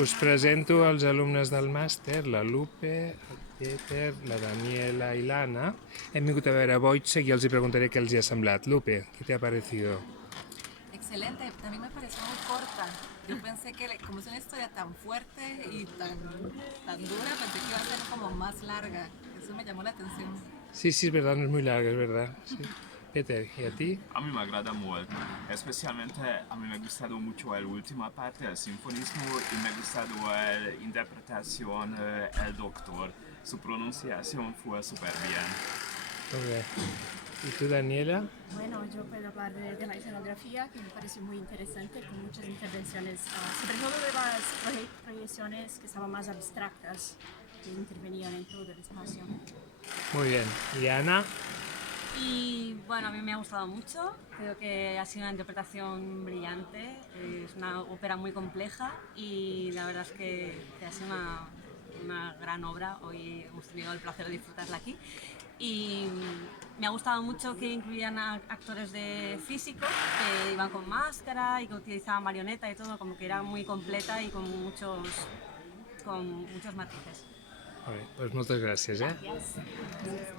Us presento els alumnes del màster, la Lupe, el Peter, la Daniela y l'Anna. Hem vingut a veure Wojciech i els preguntaré què els hi ha semblat. Lupe, ¿qué te ha parecido? Excelente, también me pareció muy corta. Yo pensé que como es una historia tan fuerte y tan dura, pensé que iba a ser como más larga. Eso me llamó la atención. Sí, sí, es verdad, no es muy larga, es verdad. Sí. Peter, ¿y a ti? A mí me agrada mucho, especialmente a mí me ha gustado mucho la última parte del sinfonismo y me ha gustado la interpretación el doctor. Su pronunciación fue súper bien. Muy bien. ¿Y tú, Daniela? Bueno, yo puedo hablar de la escenografía, que me pareció muy interesante, con muchas intervenciones, sobre todo de las proyecciones que estaban más abstractas, que intervenían en todo el espacio. Muy bien. ¿Y Ana? Y bueno, a mí me ha gustado mucho, creo que ha sido una interpretación brillante, es una ópera muy compleja y la verdad es que ha sido una gran obra, hoy hemos tenido el placer de disfrutarla aquí y me ha gustado mucho que incluyeran a actores de físico que iban con máscara y que utilizaban marioneta y todo, como que era muy completa y con muchos matices. Muy bien, pues moltes gràcies. Gracias.